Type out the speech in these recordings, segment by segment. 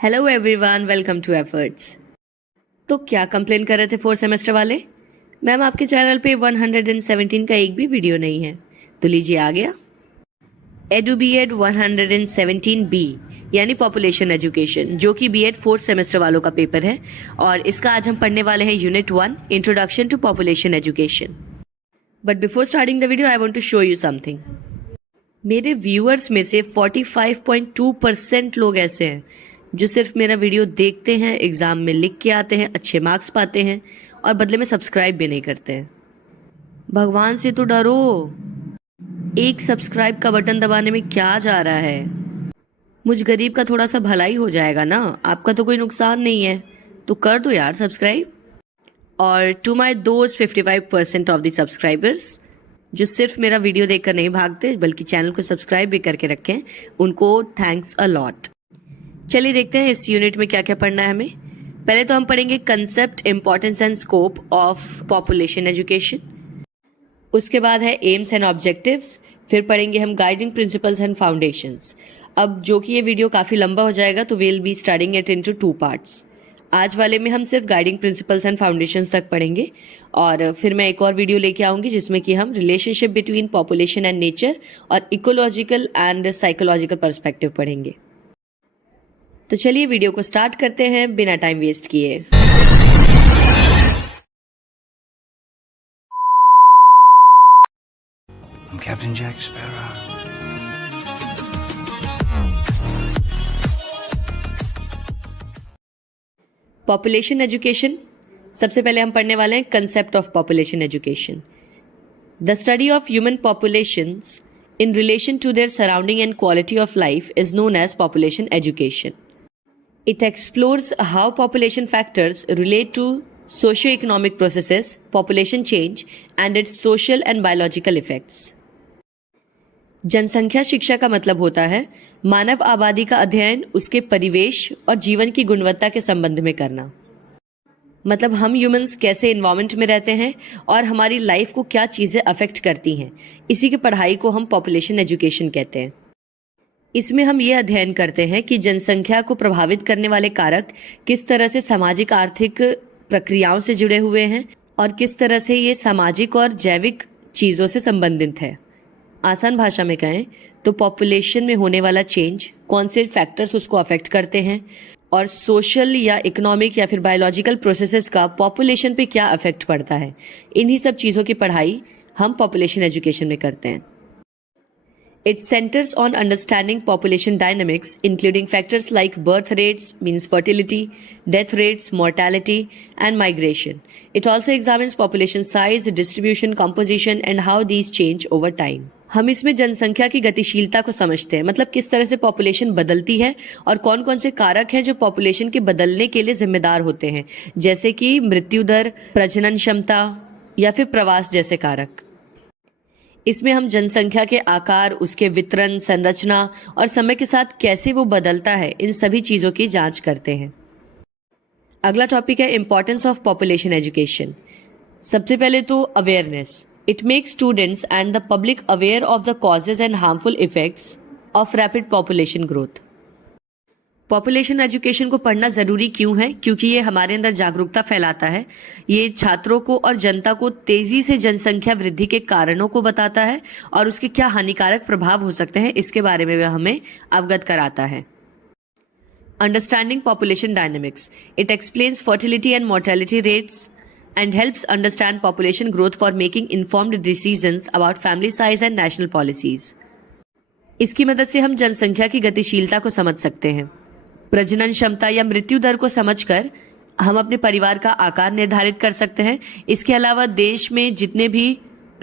Hello everyone, welcome to efforts. तो क्या complain कर रहे थे फोर्थ सेमेस्टर वाले? मैम, आपके चैनल पे 117 का एक भी वीडियो नहीं है। तो लीजिए, आ गया एडू बी एड 117B, यानी पॉपुलेशन एजुकेशन, जो कि बीएड फोर्थ सेमेस्टर वालों का पेपर है। और इसका आज हम पढ़ने वाले हैं unit 1, introduction to population education. But before starting the video I want to show you something. मेरे व्यूअर्स में से 45.2% लोग ऐसे हैं जो सिर्फ मेरा वीडियो देखते हैं, एग्जाम में लिख के आते हैं, अच्छे मार्क्स पाते हैं और बदले में सब्सक्राइब भी नहीं करते हैं। भगवान से तो डरो। एक सब्सक्राइब का बटन दबाने में क्या जा रहा है? मुझ गरीब का थोड़ा सा भलाई हो जाएगा ना। आपका तो कोई नुकसान नहीं है, तो कर दो यार सब्सक्राइब। और टू माई दोस्त 55% ऑफ द सब्सक्राइबर्स जो सिर्फ मेरा वीडियो देखकर नहीं भागते बल्कि चैनल को सब्सक्राइब भी करके रखें, उनको थैंक्स अ लॉट। चलिए देखते हैं इस यूनिट में क्या क्या पढ़ना है हमें। पहले तो हम पढ़ेंगे concept, importance and scope of population education. उसके बाद है एम्स एंड ऑब्जेक्टिव्स। फिर पढ़ेंगे हम गाइडिंग प्रिंसिपल्स एंड फाउंडेशंस। अब जो कि ये वीडियो काफ़ी लंबा हो जाएगा, तो will be starting it into 2 parts. आज वाले में हम सिर्फ गाइडिंग प्रिंसिपल्स एंड फाउंडेशंस तक पढ़ेंगे और फिर मैं एक और वीडियो लेके आऊंगी जिसमें कि हम relationship between population and nature और इकोलॉजिकल एंड साइकोलॉजिकल पर्सपेक्टिव पढ़ेंगे। तो चलिए वीडियो को स्टार्ट करते हैं बिना टाइम वेस्ट किए। I'm Captain Jack Sparrow. Population education. सबसे पहले हम पढ़ने वाले हैं concept of population education. The study of human populations in relation to their surrounding and quality of life is known as population education. It explores how population factors relate to socio-economic processes, population change, and its social and biological effects. जनसंख्या शिक्षा का मतलब होता है मानव आबादी का अध्ययन उसके परिवेश और जीवन की गुणवत्ता के संबंध में करना। मतलब हम ह्यूमंस कैसे इन्वायरमेंट में रहते हैं और हमारी लाइफ को क्या चीज़ें अफेक्ट करती हैं, इसी की पढ़ाई को हम पॉपुलेशन एजुकेशन कहते हैं। इसमें हम ये अध्ययन करते हैं कि जनसंख्या को प्रभावित करने वाले कारक किस तरह से सामाजिक आर्थिक प्रक्रियाओं से जुड़े हुए हैं और किस तरह से ये सामाजिक और जैविक चीज़ों से संबंधित है। आसान भाषा में कहें तो पॉपुलेशन में होने वाला चेंज, कौन से फैक्टर्स उसको अफेक्ट करते हैं और सोशल या इकोनॉमिक या फिर बायोलॉजिकल प्रोसेसेस का पॉपुलेशन पे क्या इफेक्ट पड़ता है, इन्हीं सब चीज़ों की पढ़ाई हम पॉपुलेशन एजुकेशन में करते हैं। It centers on understanding population dynamics, including factors like birth rates, means fertility, death rates, mortality, and migration. It also examines population size, distribution, composition, and how these change over time. हम इसमें जनसंख्या की गतिशीलता को समझते हैं, मतलब किस तरह से पॉपुलेशन बदलती है और कौन कौन से कारक हैं जो पॉपुलेशन के बदलने के लिए जिम्मेदार होते हैं, जैसे कि मृत्यु दर, प्रजनन क्षमता या फिर प्रवास जैसे कारक। इसमें हम जनसंख्या के आकार, उसके वितरण, संरचना और समय के साथ कैसे वो बदलता है, इन सभी चीज़ों की जांच करते हैं। अगला टॉपिक है इंपॉर्टेंस ऑफ पॉपुलेशन एजुकेशन। सबसे पहले तो awareness. It makes students and the public aware of the causes and harmful effects of rapid population growth. Population education को पढ़ना ज़रूरी क्यों है? क्योंकि ये हमारे अंदर जागरूकता फैलाता है। ये छात्रों को और जनता को तेज़ी से जनसंख्या वृद्धि के कारणों को बताता है और उसके क्या हानिकारक प्रभाव हो सकते हैं, इसके बारे में वह हमें अवगत कराता है। Understanding population dynamics. It explains fertility and mortality rates and helps understand population growth for making informed decisions about family size and national policies. इसकी मदद से हम जनसंख्या की गतिशीलता को समझ सकते हैं। प्रजनन क्षमता या मृत्यु दर को समझकर हम अपने परिवार का आकार निर्धारित कर सकते हैं। इसके अलावा देश में जितने भी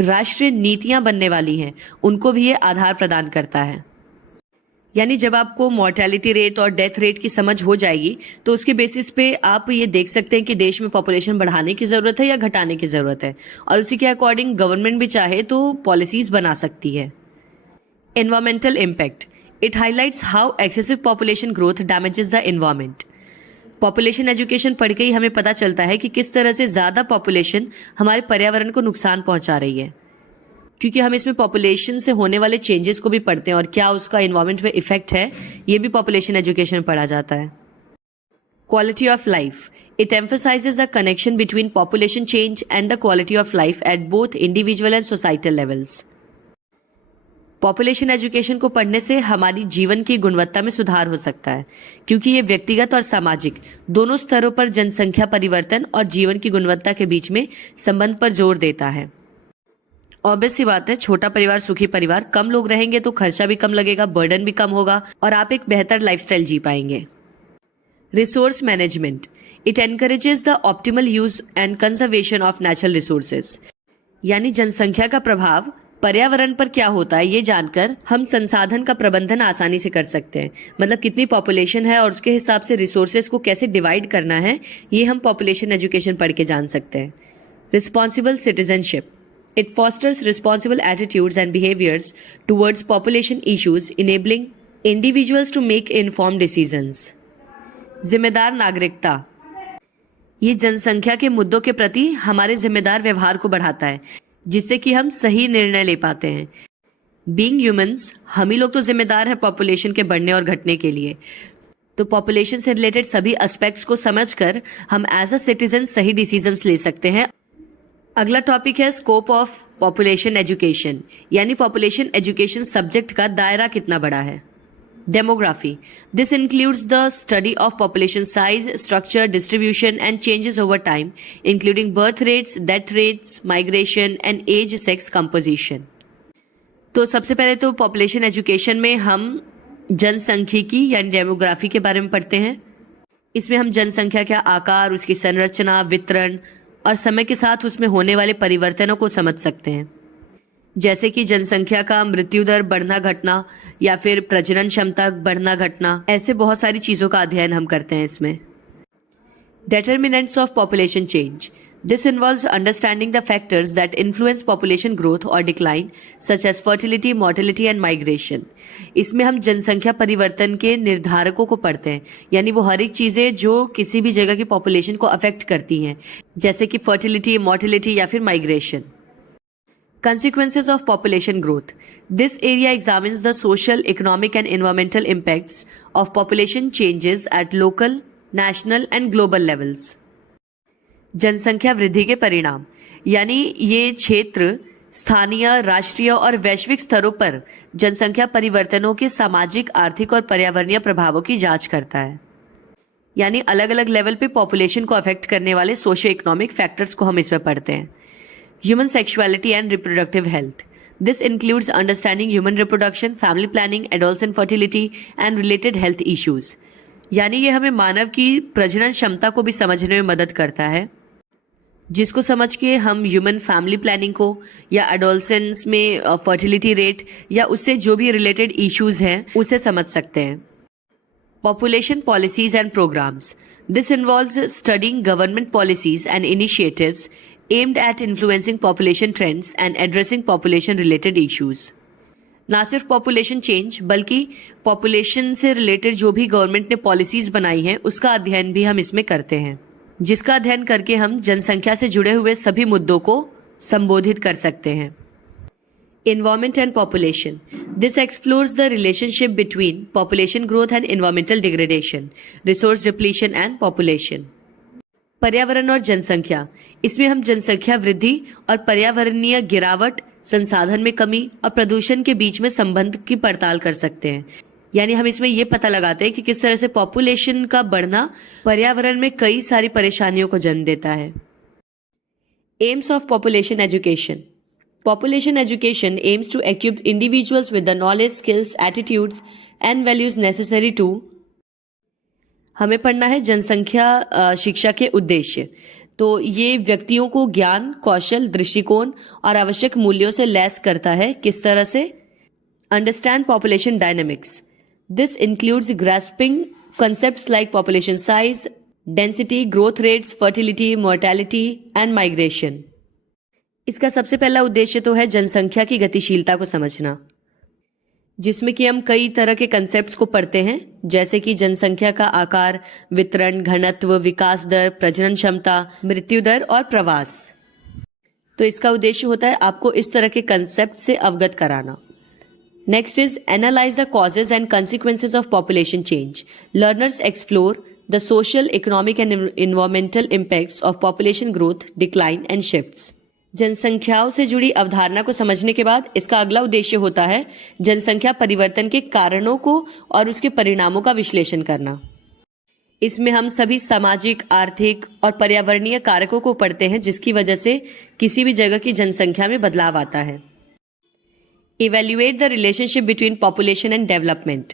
राष्ट्रीय नीतियां बनने वाली हैं, उनको भी ये आधार प्रदान करता है। यानी जब आपको मॉर्टेलिटी रेट और डेथ रेट की समझ हो जाएगी, तो उसके बेसिस पे आप ये देख सकते हैं कि देश में पॉपुलेशन बढ़ाने की ज़रूरत है या घटाने की ज़रूरत है, और उसी के अकॉर्डिंग गवर्नमेंट भी चाहे तो पॉलिसीज बना सकती है। Environmental impact. It highlights how excessive population growth damages the environment. Population education पढ़ के ही हमें पता चलता है कि किस तरह से ज़्यादा पॉपुलेशन हमारे पर्यावरण को नुकसान पहुंचा रही है, क्योंकि हम इसमें पॉपुलेशन से होने वाले चेंजेस को भी पढ़ते हैं और क्या उसका एनवायरमेंट में इफेक्ट है, ये भी पॉपुलेशन एजुकेशन में पढ़ा जाता है। Quality of life. It emphasizes the connection between population change and the quality of life at both individual and societal levels. Population education को पढ़ने से हमारी जीवन की गुणवत्ता में सुधार हो सकता है, क्योंकि ये व्यक्तिगत और सामाजिक दोनों स्तरों पर जनसंख्या परिवर्तन और जीवन की गुणवत्ता के बीच में संबंध पर जोर देता है। ऑब्वियस सी बात है, छोटा परिवार सुखी परिवार, कम लोग रहेंगे तो खर्चा भी कम लगेगा, बर्डन भी कम होगा और आप एक बेहतर लाइफस्टाइल जी पाएंगे। Resource management. It encourages the optimal use and conservation of natural resources. यानी जनसंख्या का प्रभाव पर्यावरण पर क्या होता है ये जानकर हम संसाधन का प्रबंधन आसानी से कर सकते हैं। मतलब कितनी पॉपुलेशन है और उसके हिसाब से रिसोर्सेज को कैसे डिवाइड करना है, ये हम पॉपुलेशन एजुकेशन पढ़ के जान सकते हैं। Responsible citizenship. It fosters responsible attitudes and behaviors towards population issues, enabling individuals to make informed decisions. जिम्मेदार नागरिकता. ये जनसंख्या के मुद्दों के प्रति हमारे जिम्मेदार व्यवहार को बढ़ाता है, जिससे कि हम सही निर्णय ले पाते हैं। Being humans, हम ही लोग तो जिम्मेदार हैं पॉपुलेशन के बढ़ने और घटने के लिए। तो पॉपुलेशन से रिलेटेड सभी एस्पेक्ट्स को समझकर हम एज अ सिटीजन सही डिसीजंस ले सकते हैं। अगला टॉपिक है स्कोप ऑफ पॉपुलेशन एजुकेशन, यानी पॉपुलेशन एजुकेशन सब्जेक्ट का दायरा कितना बड़ा है। Demography. This includes the study of population size, structure, distribution and changes over time, including birth rates, death rates, migration and age sex composition. तो सबसे पहले तो पॉपुलेशन एजुकेशन में हम जनसंख्यिकी यानी डेमोग्राफी के बारे में पढ़ते हैं। इसमें हम जनसंख्या का आकार, उसकी संरचना, वितरण और समय के साथ उसमें होने वाले परिवर्तनों को समझ सकते हैं, जैसे कि जनसंख्या का मृत्यु दर बढ़ना घटना या फिर प्रजनन क्षमता बढ़ना घटना। ऐसे बहुत सारी चीजों का अध्ययन हम करते हैं इसमें। Determinants of population change. This involves understanding the factors that influence population growth और decline, such as fertility, mortality and migration. इसमें हम जनसंख्या परिवर्तन के निर्धारकों को पढ़ते हैं, यानी वो हर एक चीजें जो किसी भी जगह की पॉपुलेशन को अफेक्ट करती हैं, जैसे कि फर्टिलिटी, मोर्टेलिटी या फिर migration. Consequences of population growth. This area examines the social, economic and environmental impacts of population changes at local, national and global levels. जनसंख्या वृद्धि के परिणाम, यानी ये क्षेत्र स्थानीय, राष्ट्रीय और वैश्विक स्तरों पर जनसंख्या परिवर्तनों के सामाजिक, आर्थिक और पर्यावरणीय प्रभावों की जांच करता है। यानी अलग अलग लेवल पे पॉपुलेशन को अफेक्ट करने वाले सोशियो इकोनॉमिक फैक्टर्स को हम इसमें पढ़ते हैं। Human sexuality and reproductive health. This includes understanding human reproduction, family planning, adolescent fertility and related health issues. यानी ये हमें मानव की प्रजनन क्षमता को भी समझने में मदद करता है, जिसको समझ के हम ह्यूमन फैमिली प्लानिंग को या एडोलसेंस में फर्टिलिटी रेट या उससे जो भी रिलेटेड इश्यूज हैं उसे समझ सकते हैं। Population policies and programs. This involves studying government policies and initiatives aimed at influencing population trends and addressing population related issues. ना सिर्फ पॉपुलेशन चेंज बल्कि पॉपुलेशन से रिलेटेड जो भी गवर्नमेंट ने पॉलिसीज बनाई हैं उसका अध्ययन भी हम इसमें करते हैं, जिसका अध्ययन करके हम जनसंख्या से जुड़े हुए सभी मुद्दों को संबोधित कर सकते हैं। Environment and population. This explores the relationship between population growth and environmental degradation, resource depletion and population. पर्यावरण और जनसंख्या. इसमें हम जनसंख्या वृद्धि और पर्यावरणीय गिरावट, संसाधन में कमी और प्रदूषण के बीच में संबंध की पड़ताल कर सकते हैं। यानी हम इसमें ये पता लगाते हैं कि किस तरह से पॉपुलेशन का बढ़ना पर्यावरण में कई सारी परेशानियों को जन्म देता है। AIIMS of population education. Population education aims to equip individuals with the knowledge, skills, attitudes and values necessary to. हमें पढ़ना है जनसंख्या शिक्षा के उद्देश्य। तो ये व्यक्तियों को ज्ञान, कौशल, दृष्टिकोण और आवश्यक मूल्यों से लैस करता है। किस तरह से? Understand population dynamics. This includes grasping concepts like population size, density, growth rates, fertility, mortality and migration. इसका सबसे पहला उद्देश्य तो है जनसंख्या की गतिशीलता को समझना, जिसमें कि हम कई तरह के कंसेप्ट्स को पढ़ते हैं, जैसे कि जनसंख्या का आकार, वितरण, घनत्व, विकास दर, प्रजनन क्षमता, मृत्यु दर और प्रवास। तो इसका उद्देश्य होता है आपको इस तरह के कंसेप्ट से अवगत कराना। Next is analyze the causes and consequences of population change. Learners explore the social, economic and environmental impacts of population growth, decline and shifts. जनसंख्याओं से जुड़ी अवधारणा को समझने के बाद इसका अगला उद्देश्य होता है जनसंख्या परिवर्तन के कारणों को और उसके परिणामों का विश्लेषण करना। इसमें हम सभी सामाजिक, आर्थिक और पर्यावरणीय कारकों को पढ़ते हैं जिसकी वजह से किसी भी जगह की जनसंख्या में बदलाव आता है। Evaluate the relationship between population and development.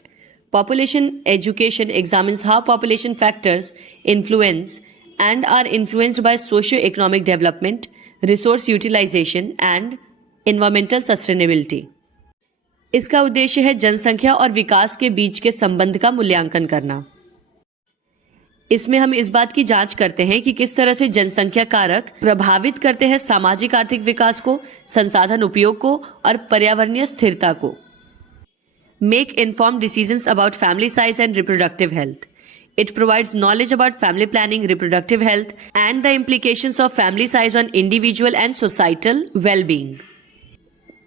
Population education examines how population factors influence and are influenced by socio-economic development, resource utilization and environmental sustainability. इसका उद्देश्य है जनसंख्या और विकास के बीच के संबंध का मूल्यांकन करना। इसमें हम इस बात की जांच करते हैं कि किस तरह से जनसंख्या कारक प्रभावित करते हैं सामाजिक आर्थिक विकास को, संसाधन उपयोग को और पर्यावरणीय स्थिरता को। Make informed decisions about family size and reproductive health. It provides knowledge about family planning, reproductive health, and the implications of family size on individual and societal well-being.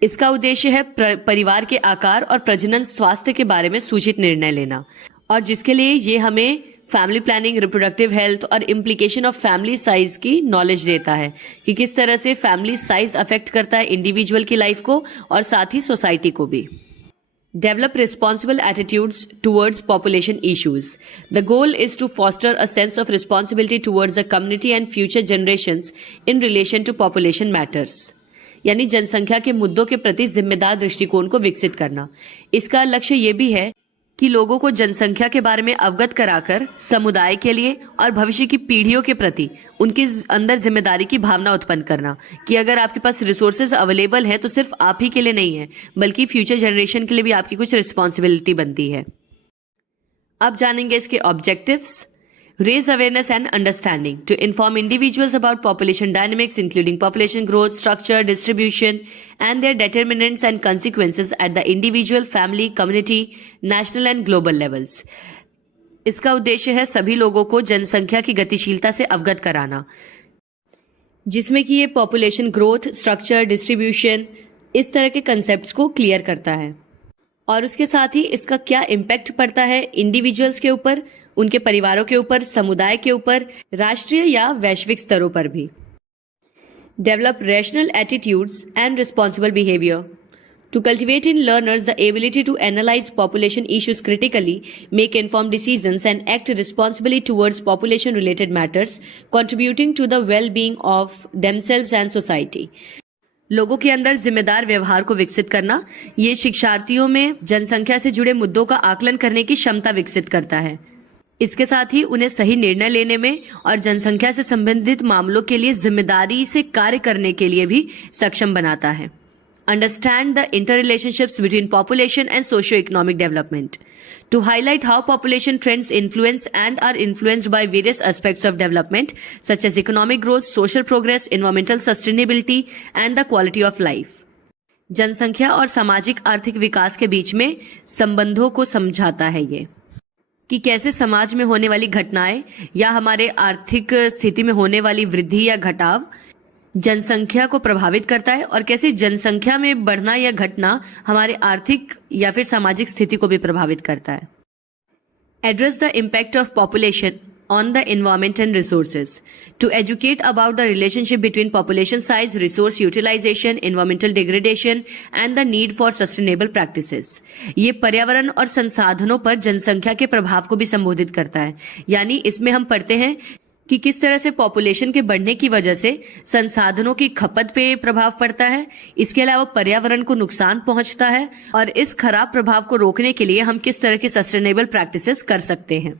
इसका उद्देश्य है परिवार के आकार और प्रजनन स्वास्थ्य के बारे में सूचित निर्णय लेना, और जिसके लिए ये हमें फैमिली प्लानिंग, रिप्रोडक्टिव हेल्थ और इम्प्लीकेशन ऑफ फैमिली साइज की नॉलेज देता है कि किस तरह से फैमिली साइज अफेक्ट करता है इंडिविजुअल की लाइफ को और साथ ही सोसाइटी को भी. Develop responsible attitudes towards population issues. The goal is to foster a sense of responsibility towards the community and future generations in relation to population matters. यानी जनसंख्या के मुद्दों के प्रति जिम्मेदार दृष्टिकोण को विकसित करना. इसका लक्ष्य ये भी है कि लोगों को जनसंख्या के बारे में अवगत कराकर समुदाय के लिए और भविष्य की पीढ़ियों के प्रति उनके अंदर जिम्मेदारी की भावना उत्पन्न करना कि अगर आपके पास रिसोर्सेज अवेलेबल हैं तो सिर्फ आप ही के लिए नहीं है बल्कि फ्यूचर जनरेशन के लिए भी आपकी कुछ रिस्पॉन्सिबिलिटी बनती है. अब जानेंगे इसके objectives. Raise awareness and understanding to inform individuals about population dynamics including population growth, structure, distribution and their determinants and consequences at the individual, family, community, national and global levels. इसका उद्देश्य है सभी लोगों को जनसंख्या की गतिशीलता से अवगत कराना, जिसमें कि ये पॉपुलेशन ग्रोथ, स्ट्रक्चर, डिस्ट्रीब्यूशन इस तरह के कंसेप्ट्स को क्लियर करता है और उसके साथ ही इसका क्या इम्पैक्ट पड़ता है इंडिविजुअल्स के ऊपर, उनके परिवारों के ऊपर, समुदाय के ऊपर, राष्ट्रीय या वैश्विक स्तरों पर भी. Develop rational attitudes and responsible behaviour to cultivate in learners the ability to analyse population issues critically, make inform decisions and act responsibly towards population related matters, contributing to the well being of themselves and society. लोगों के अंदर जिम्मेदार व्यवहार को विकसित करना, ये शिक्षार्थियों में जनसंख्या से जुड़े मुद्दों का आकलन करने की क्षमता विकसित करता है. इसके साथ ही उन्हें सही निर्णय लेने में और जनसंख्या से संबंधित मामलों के लिए जिम्मेदारी से कार्य करने के लिए भी सक्षम बनाता है. Understand the interrelationships between population and socio economic development to highlight how population trends influence and are influenced by various aspects of development such as economic growth, social progress, environmental sustainability and the quality of life. जनसंख्या और सामाजिक आर्थिक विकास के बीच में संबंधों को समझाता है ये कि कैसे समाज में होने वाली घटनाएं या हमारे आर्थिक स्थिति में होने वाली वृद्धि या घटाव जनसंख्या को प्रभावित करता है और कैसे जनसंख्या में बढ़ना या घटना हमारे आर्थिक या फिर सामाजिक स्थिति को भी प्रभावित करता है. Address the impact of population on the environment and resources to educate about the relationship between population size, resource utilisation, environmental degradation and the need for sustainable practices. ये पर्यावरण और संसाधनों पर जनसंख्या के प्रभाव को भी संबोधित करता है. यानी इसमें हम पढ़ते हैं कि किस तरह से पॉपुलेशन के बढ़ने की वजह से संसाधनों की खपत पे प्रभाव पड़ता है, इसके अलावा पर्यावरण को नुकसान पहुंचता है और इस खराब प्रभाव को रोकने के लिए हम किस तरह के सस्टेनेबल प्रैक्टिसेस कर सकते हैं.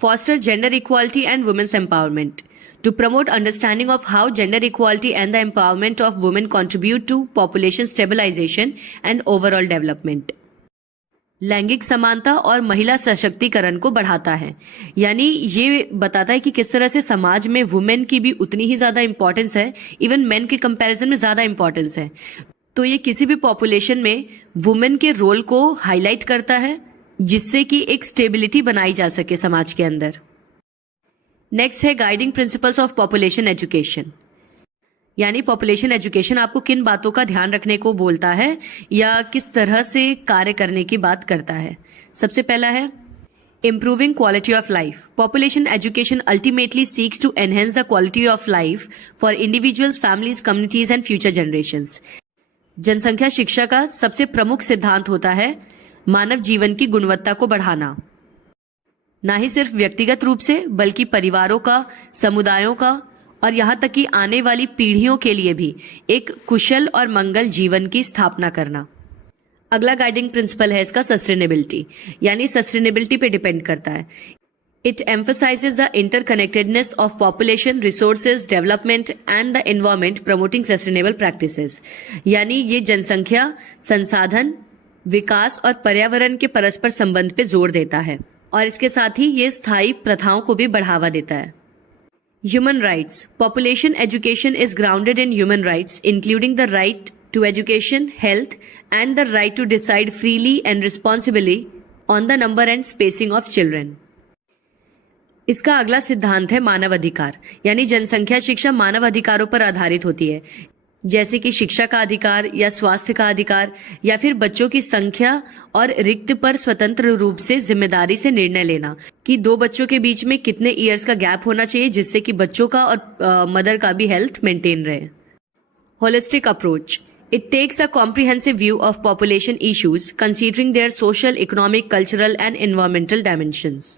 Foster gender equality and women's empowerment to promote understanding of how gender equality and the empowerment of women contribute to population stabilisation and overall development. लैंगिक समानता और महिला सशक्तिकरण को बढ़ाता है. यानी ये बताता है कि किस तरह से समाज में वुमेन की भी उतनी ही ज्यादा इंपॉर्टेंस है, इवन मेन के कंपैरिजन में ज्यादा इंपॉर्टेंस है. तो ये किसी भी पॉपुलेशन में वुमेन के रोल को हाईलाइट करता है जिससे कि एक स्टेबिलिटी बनाई जा सके समाज के अंदर. नेक्स्ट है guiding principles of population education. यानी पॉपुलेशन एजुकेशन आपको किन बातों का ध्यान रखने को बोलता है या किस तरह से कार्य करने की बात करता है। सबसे पहला है improving quality of life. Population education ultimately seeks to enhance the quality of life for individuals, families, communities and future generations. जनसंख्या शिक्षा का सबसे प्रमुख सिद्धांत होता है मानव जीवन की गुणवत्ता को बढ़ाना, ना ही सिर्फ व्यक्तिगत रूप से बल्कि परिवारों का, समुदायों का और यहाँ तक कि आने वाली पीढ़ियों के लिए भी एक कुशल और मंगल जीवन की स्थापना करना। अगला गाइडिंग प्रिंसिपल है इसका सस्टेनेबिलिटी, यानी सस्टेनेबिलिटी पे डिपेंड करता है। It emphasises the interconnectedness of population, resources, development and the environment, promoting sustainable practices. यानी ये जनसंख्या, संसाधन, विकास और पर्यावरण के परस्पर संबंध पे जोर देता है और इसके साथ ही ये स्थायी प्रथाओं को भी बढ़ावा देता है। Human rights. Population education is grounded in human rights including the right to education, health, and the right to decide freely and responsibly on the number and spacing of children. इसका अगला सिद्धांत है मानव अधिकार, यानी जनसंख्या शिक्षा मानव अधिकारों पर आधारित होती है, जैसे कि शिक्षा का अधिकार या स्वास्थ्य का अधिकार या फिर बच्चों की संख्या और रिक्त पर स्वतंत्र रूप से जिम्मेदारी से निर्णय लेना कि 2 बच्चों के बीच में कितने ईयर्स का गैप होना चाहिए जिससे कि बच्चों का और मदर का भी हेल्थ मेंटेन रहे। Holistic approach. It takes a comprehensive view of population issues, considering their social, economic, cultural and environmental dimensions.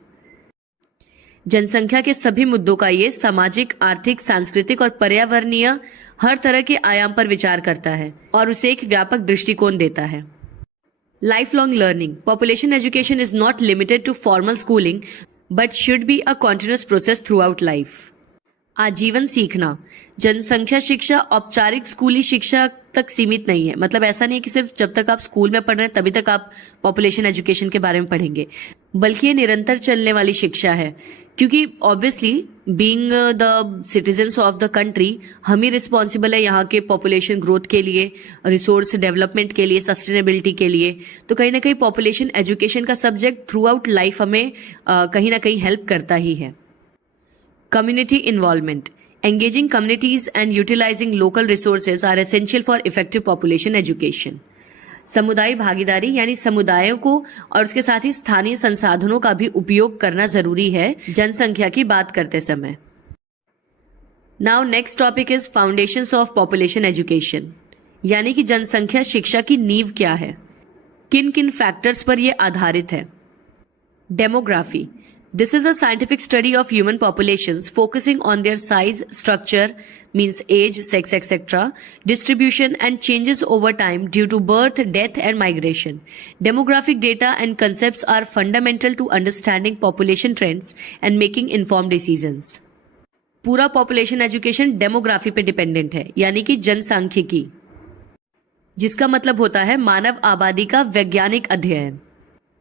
जनसंख्या के सभी मुद्दों का ये सामाजिक, आर्थिक, सांस्कृतिक और पर्यावरणीय हर तरह के आयाम पर विचार करता है और उसे एक व्यापक दृष्टिकोण देता है। Lifelong learning. Population education is not limited to formal schooling but should be a continuous process throughout life. आजीवन सीखना। जनसंख्या शिक्षा औपचारिक स्कूली शिक्षा तक सीमित नहीं है, मतलब ऐसा नहीं है कि सिर्फ जब तक आप स्कूल में पढ़ रहे हैं तभी तक आप पॉपुलेशन एजुकेशन के बारे में पढ़ेंगे, बल्कि ये निरंतर चलने वाली शिक्षा है, क्योंकि obviously being the citizens of the country हम ही रिस्पॉन्सिबल है यहाँ के पॉपुलेशन ग्रोथ के लिए, रिसोर्स डेवलपमेंट के लिए, सस्टेनेबिलिटी के लिए। तो कहीं ना कहीं पॉपुलेशन एजुकेशन का सब्जेक्ट थ्रू आउट लाइफ हमें कहीं ना कहीं हेल्प करता ही है। Community involvement. Engaging communities and utilizing local resources are essential for effective population education. समुदाय भागीदारी, यानी समुदायों को और उसके साथ ही स्थानीय संसाधनों का भी उपयोग करना जरूरी है जनसंख्या की बात करते समय। Now next topic is foundations of population education. यानी कि जनसंख्या शिक्षा की नींव क्या है, किन किन फैक्टर्स पर यह आधारित है। Demography. This is a scientific study of human populations focusing on their size, structure, means age, sex, etc., distribution and changes over time due to birth, death and migration. Demographic data and concepts are fundamental to understanding population trends and making informed decisions. पूरा population education demography पे dependent है, यानी कि जनसांख्यिकी, जिसका मतलब होता है मानव आबादी का वैज्ञानिक अध्ययन।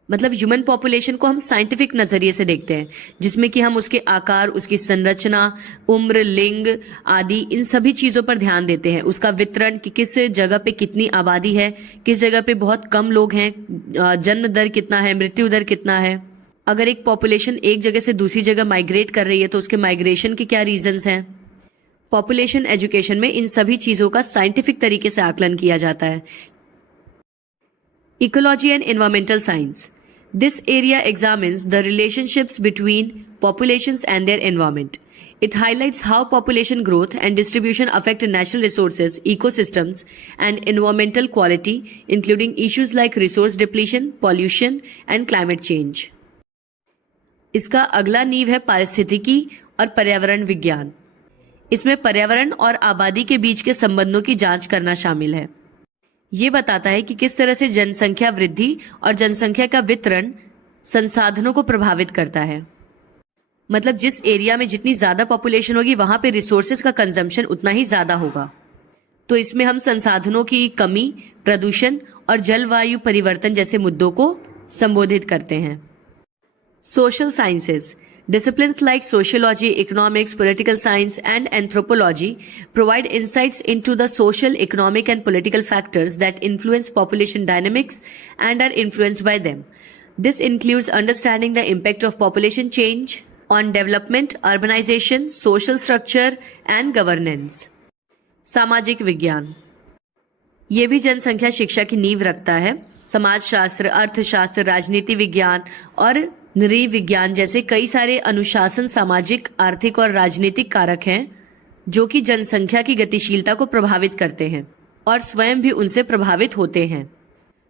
मतलब ह्यूमन पॉपुलेशन को हम साइंटिफिक नजरिए से देखते हैं, जिसमें कि हम उसके आकार, उसकी संरचना, उम्र, लिंग आदि इन सभी चीजों पर ध्यान देते हैं। उसका वितरण कि किस जगह पे कितनी आबादी है, किस जगह पे बहुत कम लोग हैं, जन्म दर कितना है, मृत्यु दर कितना है। अगर एक पॉपुलेशन एक जगह से दूसरी जगह माइग्रेट कर रही है तो उसके माइग्रेशन के क्या रीजंस हैं। पॉपुलेशन एजुकेशन में इन सभी चीजों का साइंटिफिक तरीके से आकलन किया जाता है। Ecology and environmental science. This area examines the relationships between populations and their environment. It highlights how population growth and distribution affect natural resources, ecosystems, and environmental quality, including issues like resource depletion, pollution, and climate change. इसका अगला नींव है पारिस्थितिकी और पर्यावरण विज्ञान। इसमें पर्यावरण और आबादी के बीच के संबंधों की जांच करना शामिल है। ये बताता है कि किस तरह से जनसंख्या वृद्धि और जनसंख्या का वितरण संसाधनों को प्रभावित करता है। मतलब जिस एरिया में जितनी ज्यादा पॉपुलेशन होगी वहां पे रिसोर्सेज का कंजम्पशन उतना ही ज्यादा होगा। तो इसमें हम संसाधनों की कमी, प्रदूषण और जलवायु परिवर्तन जैसे मुद्दों को संबोधित करते हैं। Social sciences. Disciplines like sociology, economics, political science, and anthropology provide insights into the social, economic, and political factors that influence population dynamics and are influenced by them. This includes understanding the impact of population change on development, urbanization, social structure, and governance. सामाजिक विज्ञान, ये भी जनसंख्या शिक्षा की नींव रखता है। समाजशास्त्र, अर्थशास्त्र, राजनीति विज्ञान और नृविज्ञान जैसे कई सारे अनुशासन, सामाजिक, आर्थिक और राजनीतिक कारक हैं जो कि जनसंख्या की गतिशीलता को प्रभावित करते हैं और स्वयं भी उनसे प्रभावित होते हैं।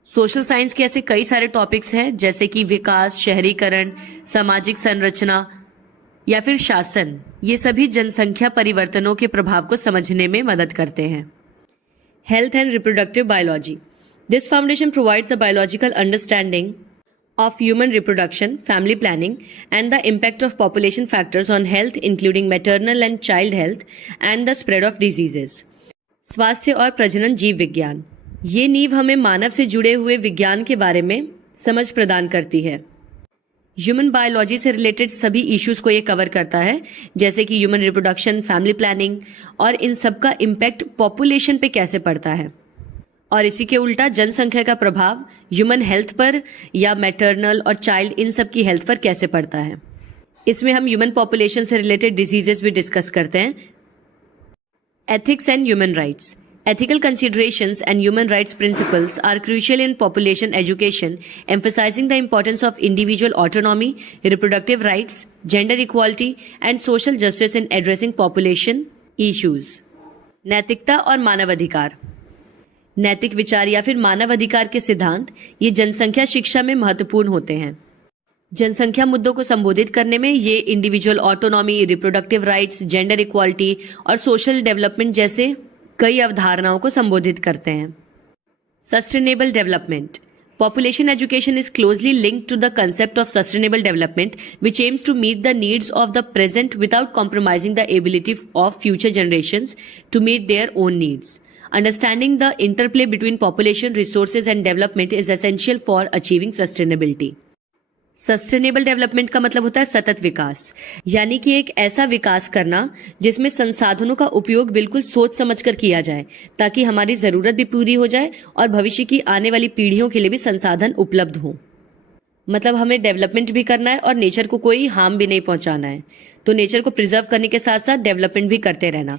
सोशल साइंस के ऐसे कई सारे टॉपिक्स हैं जैसे कि विकास, शहरीकरण, सामाजिक संरचना या फिर शासन। ये सभी जनसंख्या परिवर्तनों के प्रभाव को समझने में मदद करते हैं। Health and reproductive biology. This foundation provides a biological understanding of human reproduction, family planning, and the impact of population factors on health, including maternal and child health, and the spread of diseases. स्वास्थ्य और प्रजनन जीव विज्ञान, ये नींव हमें मानव से जुड़े हुए विज्ञान के बारे में समझ प्रदान करती है। ह्यूमन बायोलॉजी से रिलेटेड सभी इश्यूज को ये कवर करता है, जैसे कि ह्यूमन रिप्रोडक्शन, फैमिली प्लानिंग और इन सब का इम्पैक्ट पॉपुलेशन पे कैसे पड़ता है, और इसी के उल्टा जनसंख्या का प्रभाव ह्यूमन हेल्थ पर या मैटरनल और चाइल्ड इन सब की हेल्थ पर कैसे पड़ता है। इसमें हम ह्यूमन पॉपुलेशन से रिलेटेड डिजीजेस भी डिस्कस करते हैं। Ethics and human rights. Ethical considerations and human rights principles are crucial in population education, emphasizing the importance of individual autonomy, reproductive rights, gender equality, and social justice in addressing population issues. नैतिकता और मानवाधिकार. नैतिक विचार या फिर मानवाधिकार के सिद्धांत ये जनसंख्या शिक्षा में महत्वपूर्ण होते हैं। जनसंख्या मुद्दों को संबोधित करने में ये individual autonomy, reproductive rights, gender equality और सोशल डेवलपमेंट जैसे कई अवधारणाओं को संबोधित करते हैं। Sustainable development. Population education is closely linked to the concept of sustainable development, which aims to meet the needs of the present without compromising the ability of future generations to meet their own needs. Understanding the interplay between population, resources, and development is essential for achieving sustainability. Sustainable development का मतलब होता है सतत विकास, यानी कि एक ऐसा विकास करना जिसमें संसाधनों का उपयोग बिल्कुल सोच समझकर किया जाए ताकि हमारी जरूरत भी पूरी हो जाए और भविष्य की आने वाली पीढ़ियों के लिए भी संसाधन उपलब्ध हो। मतलब हमें डेवलपमेंट भी करना है और नेचर को कोई हार्म भी नहीं पहुंचाना है, तो नेचर को प्रिजर्व करने के साथ साथ डेवलपमेंट भी करते रहना।